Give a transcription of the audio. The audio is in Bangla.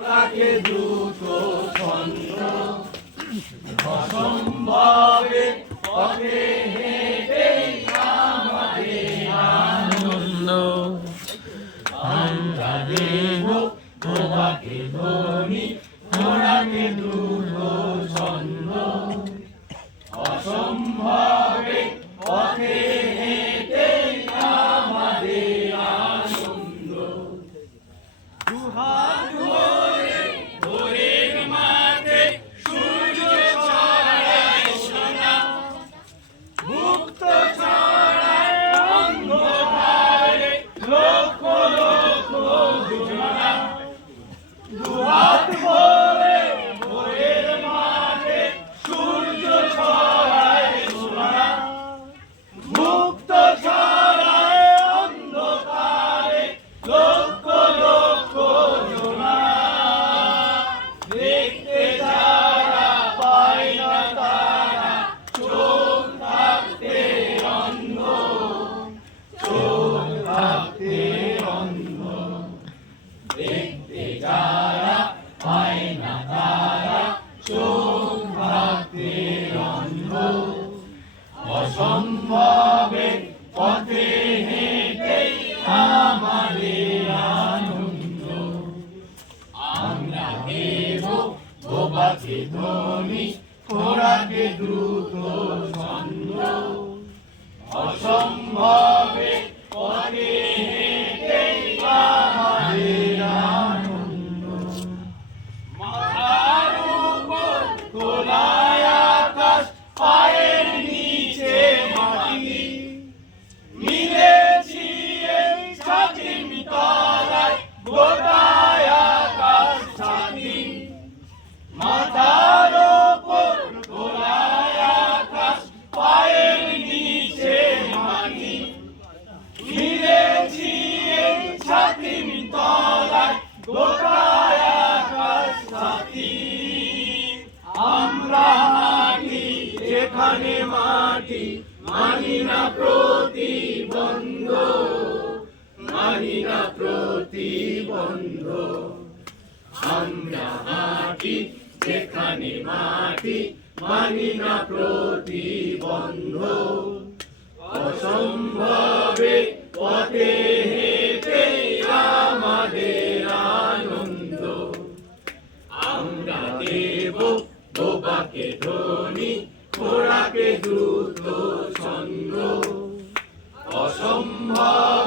তাকে দ্রুত ছন্দ অসম্ভবে পথে হেঁটে আমাদের আনন্দ আমরা দেব তোমাকে ধ্বনি ওরাকে দ্রুত ছন্দ অসম্ভবে পথে হেঁটে আমাদের আনন্দ দুহাত ভরে ভোরের মাঠে সূর্য ছড়ায় সোনা মুক্ত ছড়ায় অন্ধকারে লক্ষ লক্ষ জোনা দুহাত ভরে ভোরের মাঠে সূর্য ছড়ায় সোনা মুক্ত ছড়ায় অন্ধকারে লক্ষ লক্ষ জোনা দেখতে যারা পায় না তারা চোখ থাকতে অন্ধ চোখ থাকতে অন্ধ দেখতে যারা পায় না তারা চোখ থাকতে অন্ধ অসম্ভবে পথে হেঁটে আমাদের আনন্দ আমরা দেব তোমাকে ধ্বনি ওরাকে দ্রুত ছন্দ অসম্ভবে পথে হেঁটে আমাদের আনন্দ মাথার উপর খোলায় আকাশ পায়ের নিচে মাটি মিলেছি এই ছাতিম তলায় গোটায় আকাশ ছাতি মাথার উপর খোলায় আকাশ পায়ের নিচে মাটি মিলেছি এই ছাতিম তলায় গোটায় আকাশ ছাতি আমরা হাঁটি যেখানে মাটি মানি না প্রতিবন্ধ মানি না প্রতিবন্ধ আমরা হাঁটি যেখানে মাটি মানি না প্রতিবন্ধ অসম্ভবে পথে হেঁটে আমাদের আনন্দ আমরা দেব তোমাকে ধ্বনি ওরাকে দ্রুত ছন্দ অসম্ভব